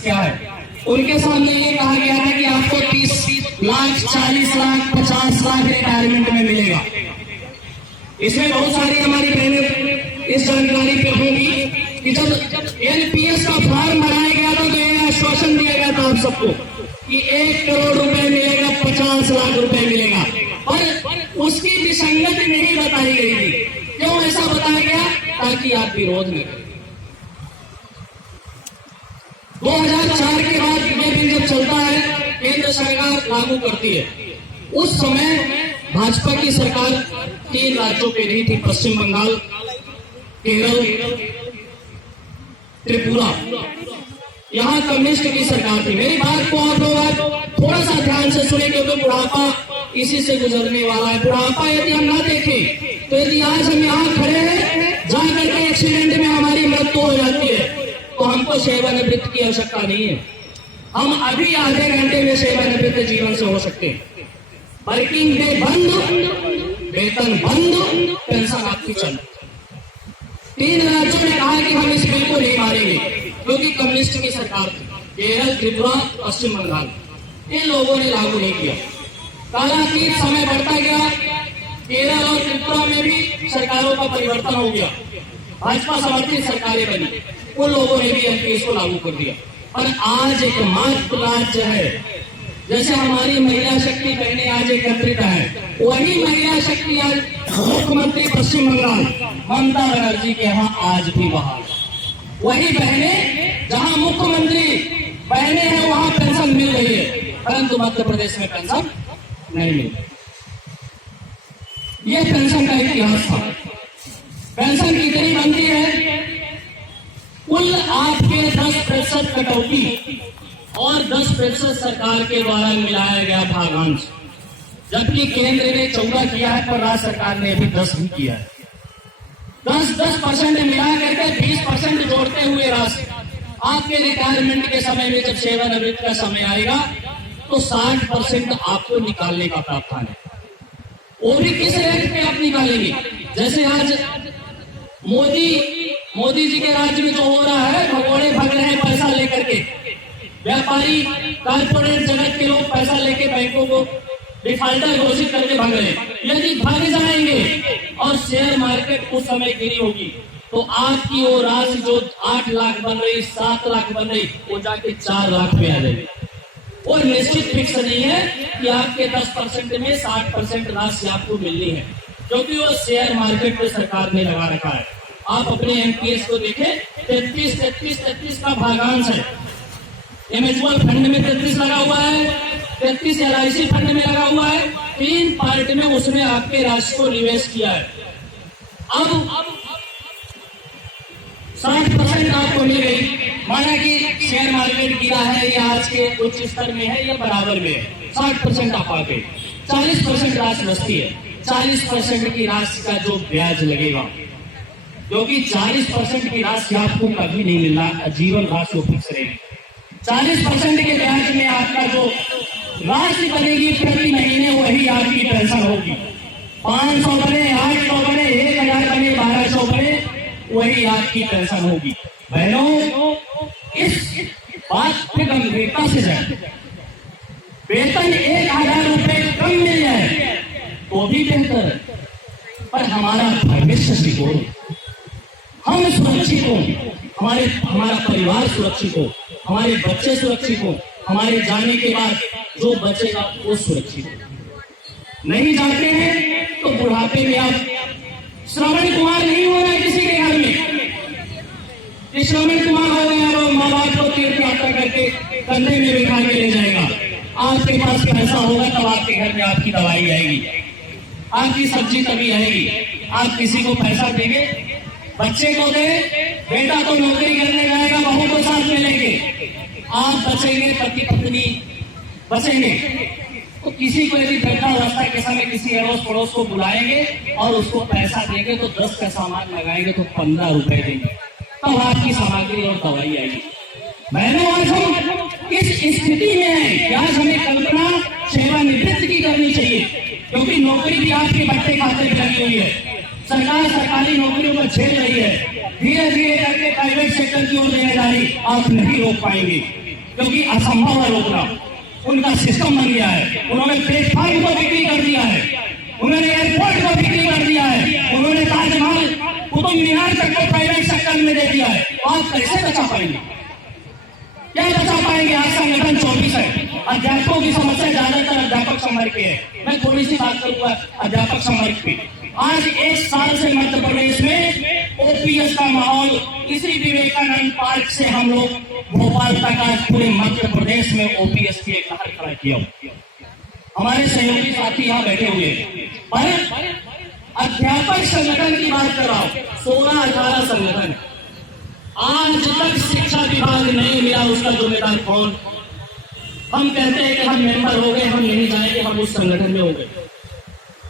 क्या है। उनके सामने ये कहा गया था कि आपको 30 लाख, 40 लाख, 50 लाख रिटायरमेंट में मिलेगा। इसमें बहुत सारी हमारी बहनें इस जानकारी पे होगी कि जब एनपीएस का फॉर्म भराया गया था तो ये आश्वासन दिया गया था आप सबको कि 1 करोड़ रुपए मिलेगा, 50 लाख रुपए मिलेगा, पर उसकी विसंगति नहीं बताई गई थी। क्यों ऐसा बताया गया? ताकि आप विरोध में करें। 2004 के बाद ये बिल जब चलता है, केंद्र सरकार लागू करती है। उस समय भाजपा की सरकार 3 राज्यों पे नहीं थी, पश्चिम बंगाल, केरल, त्रिपुरा। यहाँ कम्युनिस्ट की सरकार थी। मेरी बात को आप लोग थोड़ा सा ध्यान से सुने, क्योंकि बुढ़ापा इसी से गुजरने वाला है। बुढ़ापा यदि हम ना देखें तो यदि आज हम यहाँ खड़े हैं, जाकर के एक्सीडेंट में हमारी मृत्यु हो जाती है, तो हमको सेवानिवृत्त की आवश्यकता नहीं है। हम अभी आधे घंटे में सेवानिवृत्त जीवन से हो सकते हैं। वर्किंग डे बंद, वेतन बंद, पेंशन आपकी चल। 3 राज्यों ने कहा कि हम इस बिल को नहीं मारेंगे, क्योंकि कम्युनिस्ट की सरकार थी। केरल, त्रिपुरा, पश्चिम बंगाल, इन लोगों ने लागू नहीं किया। कालातीत समय बढ़ता गया, केरल और त्रिपुरा में भी सरकारों का परिवर्तन हो गया, भाजपा समर्थित सरकारें बनी, उन लोगों ने भी एनपीएस को लागू कर दिया। और आज एकमात्र राज्य है, जैसे हमारी महिला शक्ति बहनें आज एकत्रित है, वही महिला शक्ति आज मुख्यमंत्री पश्चिम बंगाल ममता बनर्जी के यहाँ आज भी बहाल। वही बहनें जहाँ मुख्यमंत्री बहनें हैं वहाँ पेंशन मिल रही है, परंतु मध्य प्रदेश में पेंशन नहीं मिल रही। ये पेंशन का इतिहास था। पेंशन कितनी बनती है? कुल आपके 10% कटौती और 10% सरकार के द्वारा मिलाया गया भागांश, जबकि केंद्र ने 14 किया है, पर राज्य सरकार ने अभी 10 भी किया है। 10% मिला करके 20% जोड़ते हुए राशि आपके रिटायरमेंट के समय में, जब सेवानिवृत्त का समय आएगा, तो 60% आपको निकालने का प्रावधान है। वो भी किस रेट पे आप निकालेंगे? जैसे आज मोदी जी के राज्य में जो हो रहा है, भगोड़े भग रहे हैं पैसा लेकर के। व्यापारी, कारपोरेट जगत के लोग पैसा लेके बैंकों को डिफॉल्टर घोषित करके भाग रहे हैं। यदि भाग जाएंगे और शेयर मार्केट उस समय गिरी होगी, तो आपकी वो राशि जो 8 लाख बन रही, 7 लाख बन रही, वो जाके 4 लाख में आ जाएगी। वो निश्चित फिक्स नहीं है कि आपके 10% में 60% राशि आपको मिलनी है, क्योंकि वो शेयर मार्केट पे सरकार ने लगा रखा है। आप अपने एनपीएस को देखें, 33 का भागांश है। म्यूचुअल फंड में 33 लगा हुआ है, 33 LIC फंड में लगा हुआ है, 3 पार्ट में उसमें आपके राशि को निवेश किया है। अब 60% आपको मिल गई। माना कि शेयर मार्केट गिरा है या आज के उच्च स्तर में है या बराबर में है, 60% आप आ गए। 40% राशि बचती है। 40% की राशि का जो ब्याज लगेगा, क्योंकि 40% की राशि आपको कभी नहीं मिलना, जीवन राशि वो फिक्स रहेगी। 40% के ब्याज में आपका जो राशि बनेगी प्रति महीने, वही आपकी पेंशन होगी। 500 बने, 800 बने, 1000 बने, 1200 बने, वही आपकी पेंशन होगी। बहनों, इस बात पे गंभीरता से जाए। वेतन 1000 रुपए कम मिल जाए तो भी बेहतर है, पर हमारा भविष्य सिक्योर, हम सुरक्षित हो, हमारा परिवार सुरक्षित हो, हमारे बच्चे सुरक्षित हो, हमारे जाने के बाद जो बचेगा वो सुरक्षित हो। नहीं जाते हैं तो बुढ़ापे में आप श्रवण कुमार नहीं हो रहा है किसी के घर में, श्रवण कुमार हो गया, वो माँ बाप को तीर्थ यात्रा करके कंधे में बिठा के ले जाएगा। आपके पास पैसा होगा तब आपके घर में आपकी दवाई आएगी, आपकी सब्जी तभी आएगी। आप किसी को पैसा देंगे, बच्चे को दे, बेटा तो नौकरी करने जाएगा, बहू को साथ में लेंगे, आप बचेंगे, पति पत्नी बचेंगे। तो किसी को यदि वृद्धावस्था के समय किसी अड़ोस पड़ोस को बुलाएंगे और उसको पैसा देंगे, तो 10 का सामान लगाएंगे तो 15 रुपए देंगे, तब आपकी सामग्री और दवाई आएगी। बहनों, आज हम इस स्थिति में हैं कि आज हमें कल्पना सेवानिवृत्त की करनी चाहिए, क्योंकि नौकरी भी आपके बट्टे खाते में लगी हुई है। सरकार सरकारी नौकरियों को झेल रही है। धीरे धीरे करके प्राइवेट सेक्टर की ओर लेने जानी आप नहीं रोक पाएंगे, क्योंकि असंभव है रोकना। उनका सिस्टम बन गया है। उन्होंने प्लेटफॉर्म को बिक्री कर दिया है, उन्होंने एयरपोर्ट को बिक्री कर दिया है, उन्होंने ताजमहल, कुतुब मीनार तक को प्राइवेट सेक्टर में दे दिया है। आप कैसे बचा पाएंगे? क्या बचा पाएंगे? आज संगठन 24 है। अध्यापकों की समस्या ज्यादातर अध्यापक संवर्ग की है। मैं थोड़ी सी बात करूंगा अध्यापक संवर्ग की। आज 1 साल से मध्य प्रदेश में ओपीएस का माहौल, इसी विवेकानंद पार्क से हम लोग भोपाल तक आज पूरे मध्य प्रदेश में ओपीएस की एक लहर खड़ा किया। हमारे सहयोगी साथी यहाँ बैठे हुए हैं, पर अध्यापक संगठन की बात कर रहा हूं, 16-18 संगठन। आज तक शिक्षा विभाग नहीं मिला, उसका जिम्मेदार कौन? हम कहते हैं कि हम मेंबर हो गए, हम नहीं जाएंगे, हम उस संगठन में हो गए,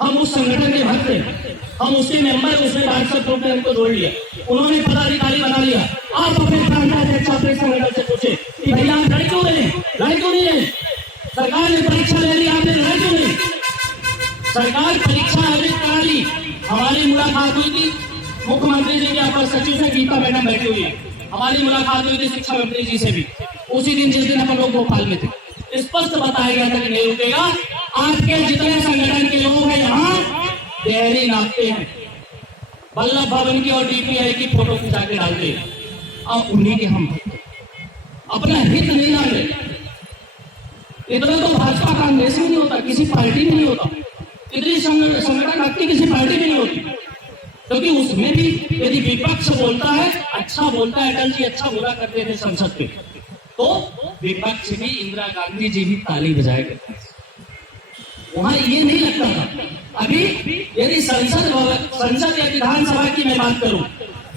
हम उस संगठन के भक्त हैं, हम उसके मेंबर, उसने व्हाट्सएप ग्रुप में हमको जोड़ लिया, उन्होंने पदाधिकारी बना लिया। आप अपने प्रांताध्यक्ष अपने संगठन से पूछे कि भैया आप लड़े क्यों नहीं? लड़े क्यों नहीं है? सरकार ने परीक्षा ले ली, आपने लड़ाई क्यों नहीं? सरकार परीक्षा आयोजित करा ली। हमारी मुलाकात हुई थी मुख्यमंत्री जी के अपर सचिव से, गीता मैडम बैठी हुई है, हमारी मुलाकात हुई थी शिक्षा मंत्री जी से भी उसी दिन जिस दिन अपन लोग भोपाल में थे। स्पष्ट बताया गया था कि नहीं रुकेगा। आपके जितने संगठन के लोग हैं यहाँ देहरी नापते हैं, वल्लभ भवन की और डीपीआई की फोटो खिंचा के डालते हैं, अब उन्हीं के हम अपना हित नहीं ला रहे। इतना तो भाजपा कांग्रेस में नहीं होता, किसी पार्टी में नहीं होता, इतनी संगठन आपकी किसी पार्टी में नहीं होती, क्योंकि उसमें भी यदि विपक्ष बोलता है, अच्छा बोलता है, अटल जी अच्छा बुरा करते थे संसद पे, तो विपक्ष भी, इंदिरा गांधी जी भी ताली बजाया करते थे। वहां ये नहीं लगता था। अभी यदि संसद या विधानसभा की मैं बात करूं,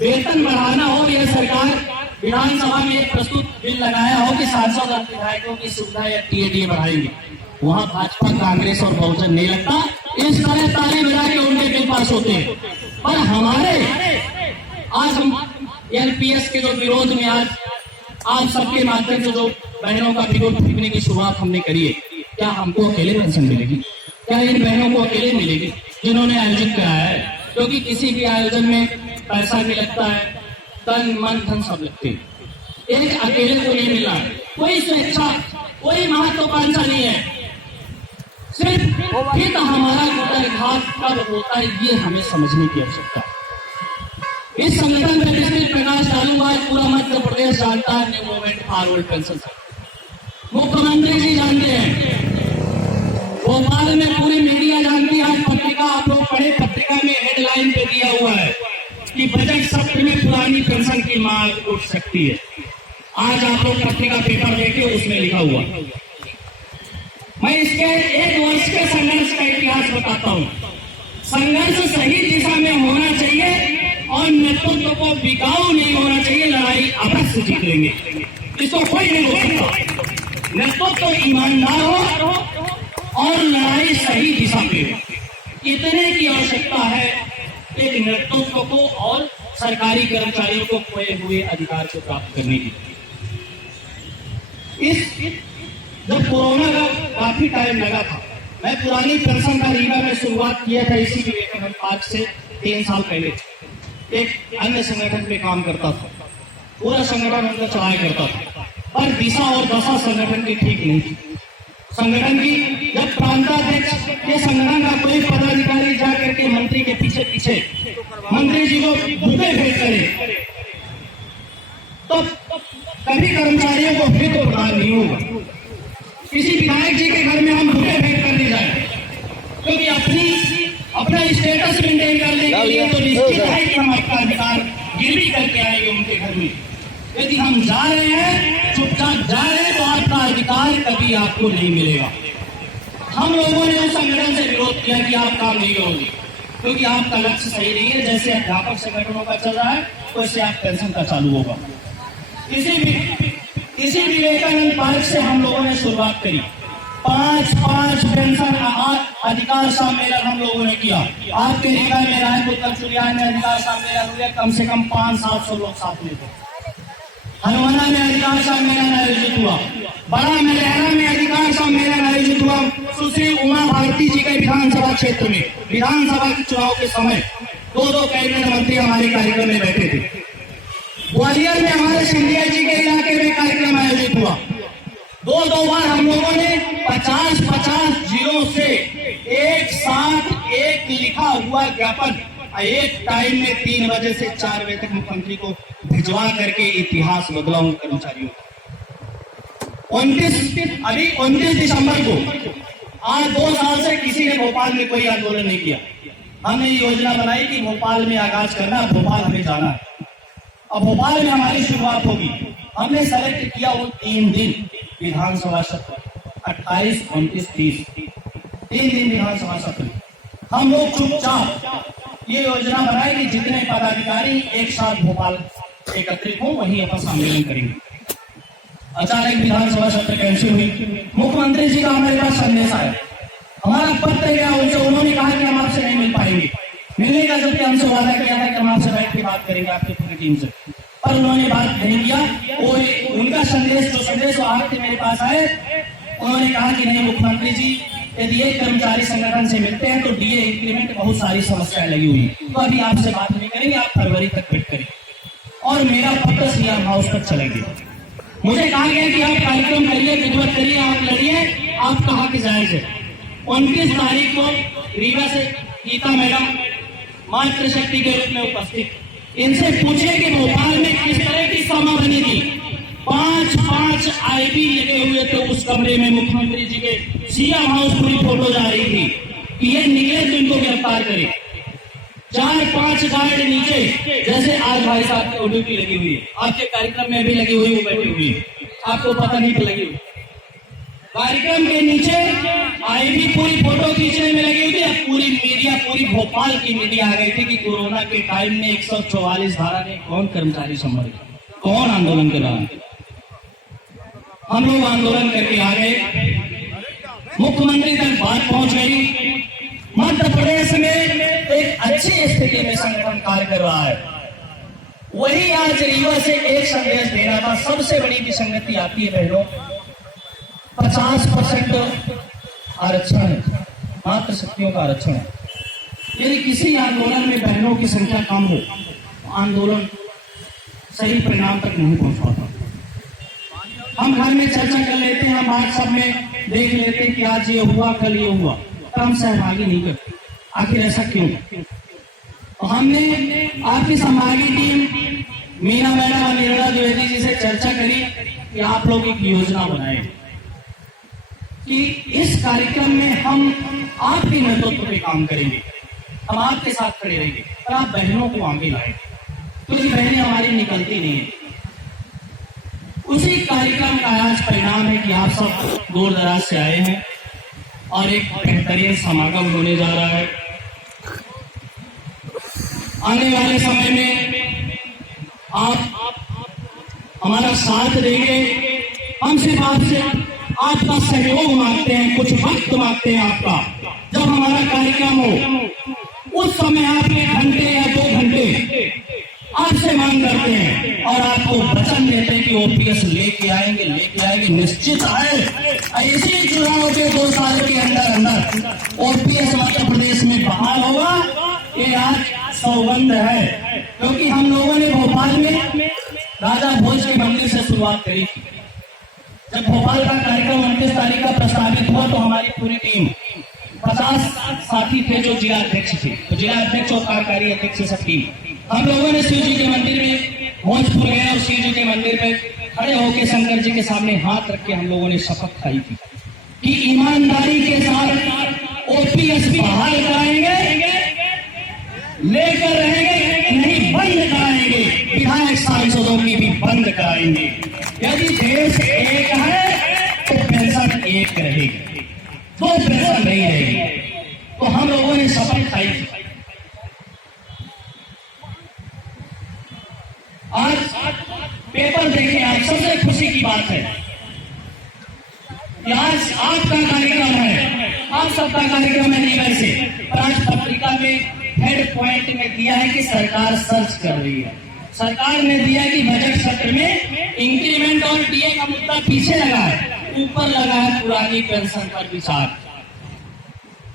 वेतन बढ़ाना हो, यह सरकार विधानसभा में एक प्रस्तुत बिल लगाया हो कि सांसद और विधायकों की सुविधा या टीएडीए बढ़ाएंगे, वहां भाजपा, कांग्रेस और बहुजन नहीं लगता, इस तरह ताली बजा के उनके बिल पास होते हैं। पर हमारे आज हम एलपीएस के जो विरोध में आज आप सबके माध्यम से जो बहनों का विरोध फूकने की शुरुआत हमने करी है, क्या हमको अकेले पेंशन मिलेगी? क्या इन बहनों को अकेले मिलेगी जिन्होंने आयोजित कराया है? क्योंकि किसी भी आयोजन में पैसा भी लगता है, तन मन धन सब लगते हैं, एक अकेले को नहीं मिला। कोई स्वेच्छा, कोई महत्वाकांक्षा नहीं है, सिर्फ हित हमारा कुटरघात कब होता है ये हमें समझने की आवश्यकता है। इस संगठन में जिसने प्रकाश डालूंगा, पूरा मध्य प्रदेश जानता है न्यू मूवमेंट फॉरवर्ड पेंशन। मुख्यमंत्री जी जानते हैं, भोपाल में पूरी मीडिया जानती है। पत्रिका आप लोग पढ़े, पत्रिका में हेडलाइन पे दिया हुआ है कि बजट सत्र में पुरानी पेंशन की मांग उठ सकती है। आज आप लोग पत्रिका पेपर देखे, उसमें लिखा हुआ। मैं इसके 1 वर्ष के संघर्ष का इतिहास बताता हूँ। संघर्ष सही दिशा में होना चाहिए और नेतृत्व को बिकाऊ नहीं होना चाहिए। लड़ाई अवश्य जीत लेंगे, इसको कोई नहीं रोक सकता। नेतृत्व ईमानदार हो और लड़ाई सही दिशा में हो, इतने की आवश्यकता है एक नेतृत्व को और सरकारी कर्मचारियों को खोए हुए अधिकार को प्राप्त करने की। जब कोरोना का काफी टाइम लगा था, मैं पुरानी पेंशन का रीवा में शुरुआत किया था इसी विवेकानंद पार्क से 3 साल पहले। एक अन्य संगठन पे काम करता था, पूरा संगठन उनका चलाया करता था, पर दिशा और दशा संगठन की ठीक नहीं थी। संगठन की जब प्रांताध्यक्ष के संगठन का कोई पदाधिकारी जा करके मंत्री के पीछे पीछे मंत्री जी को बुके भेंट करे, तो कभी कर्मचारियों को हित प्रदान नहीं होगा। किसी विधायक जी के घर में हम बुके भेंट करने जाए, क्योंकि अपना स्टेटस मेंटेन करने के लिए तो निश्चित है कि हम आपका अधिकार गिरवी करके आएंगे उनके घर में। यदि हम जा रहे हैं, चुपचाप जा रहे हैं, तो आपका अधिकार कभी आपको नहीं मिलेगा। हम लोगों ने उस संगठन से विरोध किया कि आप काम नहीं करोगे, क्योंकि आपका लक्ष्य सही नहीं है। जैसे अध्यापक संगठनों का चल रहा है, वैसे आप पेंशन का चालू होगा। इसी विवेकानंद पार्क से हम लोगों ने शुरुआत करी। 5 पेंशन अधिकार सम्मेलन हम लोगों ने किया। आपके रीवा में रायपुर कचुरिया में अधिकार सम्मेलन हुए, कम से कम 500-700 लोग साथ में थे। हनुमाना में अधिकार सम्मेलन आयोजित हुआ, बड़ा मलहरा में अधिकार सम्मेलन आयोजित हुआ। सुश्री उमा भारती जी के विधानसभा क्षेत्र में विधानसभा के चुनाव के समय 2 कैबिनेट मंत्री हमारे कार्यक्रम में बैठे थे। ग्वालियर में हमारे सिंधिया जी के इलाके में कार्यक्रम आयोजित हुआ। दो बार हम लोगों ने 50-50 जिलों से एक साथ एक लिखा हुआ ज्ञापन एक टाइम में 3 बजे से 4 बजे तक मुख्यमंत्री को भिजवा करके इतिहास बदला उन कर्मचारियों का। 29 दिसंबर को आज 2 साल से किसी ने भोपाल में कोई आंदोलन नहीं किया। हमने ये योजना बनाई कि भोपाल में आगाज करना, भोपाल हमें जाना है। अब भोपाल में हमारी शुरुआत होगी। हमने सेलेक्ट किया वो 3 दिन विधानसभा सत्र, 28, 29, 30, 3 दिन विधानसभा सत्र। हम लोग चुपचाप ये योजना बनाए कि जितने पदाधिकारी एक साथ भोपाल एकत्रित हो वहीं अपन सम्मेलन करेंगे। अचानक विधानसभा सत्र कैंसिल हुई। मुख्यमंत्री जी का हमारे पास संदेश आया, हमारा पत्र गया उनसे, उन्होंने कहा कि हम आपसे नहीं मिल पाएंगे। मिलने का जबकि हमसे वादा किया था कि हम आपसे बैठ के बात करेंगे आपकी पूरी टीम से, पर उन्होंने बात नहीं किया। वो उनका संदेश आपके मेरे पास आए, उन्होंने कहा कि नहीं मुख्यमंत्री जी, यदि एक कर्मचारी संगठन से मिलते हैं तो डीए इंक्रीमेंट बहुत सारी समस्याएं लगी हुई, तो अभी आपसे बात नहीं करेंगे, आप फरवरी तक वेट करेंगे। और मेरा पत्र सीएम हाउस तक चलेंगे। मुझे कहा गया कि आप कार्यक्रम करिए, विधिवत करिए, आप लड़िए, आपका हक जायज है। 29 तारीख को रीवा से गीता मैडम मातृशक्ति के रूप में उपस्थित, इनसे पूछे कि भोपाल में किस तरह की सभा बनेगी। 5 आईबी लगे हुए थे उस कमरे में। मुख्यमंत्री जी के सीएम हाउस पूरी फोटो जा रही थी कि ये निकले तो इनको गिरफ्तार करे। 4-5 गार्ड नीचे, जैसे आज भाई साहब की ड्यूटी लगी हुई है, आपके कार्यक्रम में भी लगी हुई, वो बैठी हुई है, आपको पता नहीं लगी हुई। कार्यक्रम के नीचे आईबी पूरी फोटो खींचने में लगी हुई थी। पूरी मीडिया, पूरी भोपाल की मीडिया आ गई थी कि कोरोना के टाइम में 144 धारा ने कौन कर्मचारी संभाल, कौन आंदोलन कर रहा है। हम लोग आंदोलन करके आ गए, मुख्यमंत्री तक बात पहुंच गई। मध्य प्रदेश में एक अच्छी स्थिति में संगठन कार्य कर रहा है। वही आज रीवा से एक संदेश दे रहा था। सबसे बड़ी विसंगति आती है बहनों, 50% आरक्षण है, मात्र शक्तियों का आरक्षण है। यदि किसी आंदोलन में बहनों की संख्या कम हो, आंदोलन सही परिणाम तक नहीं पहुंच पाता। हम घर में चर्चा कर लेते हैं, हम आज सब में देख लेते हैं कि आज ये हुआ, कल ये हुआ, पर हम सहभागी नहीं करते। आखिर ऐसा क्यों? तो हमने आपकी संभागी टीम मीना मैडम और निर्मला द्विवेदी जी से चर्चा करी कि आप लोग एक योजना बनाए कि इस कार्यक्रम में हम आपके नेतृत्व पे काम करेंगे, हम आपके साथ खड़े रहेंगे, पर आप बहनों को आगे लाएं, क्योंकि बहनें हमारी निकलती नहीं है। उसी कार्यक्रम का आज परिणाम है कि आप सब दूर दराज से आए हैं और एक बेहतरीन समागम होने जा रहा है। आने वाले समय में आप हमारा साथ देंगे। हम सिर्फ आपसे आपका सहयोग मांगते हैं, कुछ वक्त मांगते हैं आपका। जब हमारा कार्यक्रम हो उस समय आप 1 घंटे या 2 घंटे आपसे मांग करते हैं और आपको वचन देते हैं कि ओपीएस लेके आएंगे निश्चित है। इसी चुनाव के 2 साल के अंदर ओपीएस मध्य प्रदेश में बहाल होगा, ये आज सौगंध है। क्योंकि हम लोगों ने भोपाल में राजा भोज के मंदिर से शुरुआत करी। जब भोपाल का कार्यक्रम 29 तारीख का प्रस्तावित हुआ तो हमारी पूरी टीम 50 साथी थे जो जिला अध्यक्ष थे, तो जिला अध्यक्ष और कार्यकारी अध्यक्ष सब टीम हम लोगों ने शिव जी के मंदिर में भोजपुर गए और शिव जी के मंदिर में खड़े होकर शंकर जी के सामने हाथ रख के हम लोगों ने शपथ खाई थी कि ईमानदारी के साथ ओपीएस बहाल कराएंगे, लेकर रहेंगे, नहीं बंद कराएंगे। विधायक सांसदों की भी बंद कराएंगे। यदि देश एक है तो पेंशन एक रहेगी, 2 पेंशन नहीं रहेगी। तो हम लोगों ने शपथ खाई थी। आज पेपर देखें, आप सबसे खुशी की बात है कि आज आपका कार्यक्रम है, आप सबका कार्यक्रम है रीवा से, और आज पत्रिका में हेड पॉइंट में दिया है कि सरकार सर्च कर रही है। सरकार ने दिया है कि बजट सत्र में इंक्रीमेंट और डीए का मुद्दा पीछे लगा है, ऊपर लगा है पुरानी पेंशन पर विचार।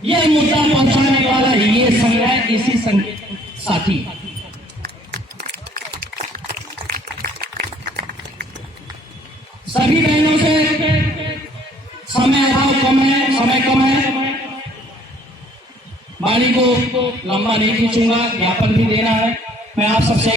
यह मुद्दा पहुंचाने वाला ये संघ है, इसी संघ साथी। सभी बहनों से समय अभाव कम है, समय कम है, वाणी को लंबा नहीं खींचूंगा, ज्ञापन भी देना है। मैं आप सबसे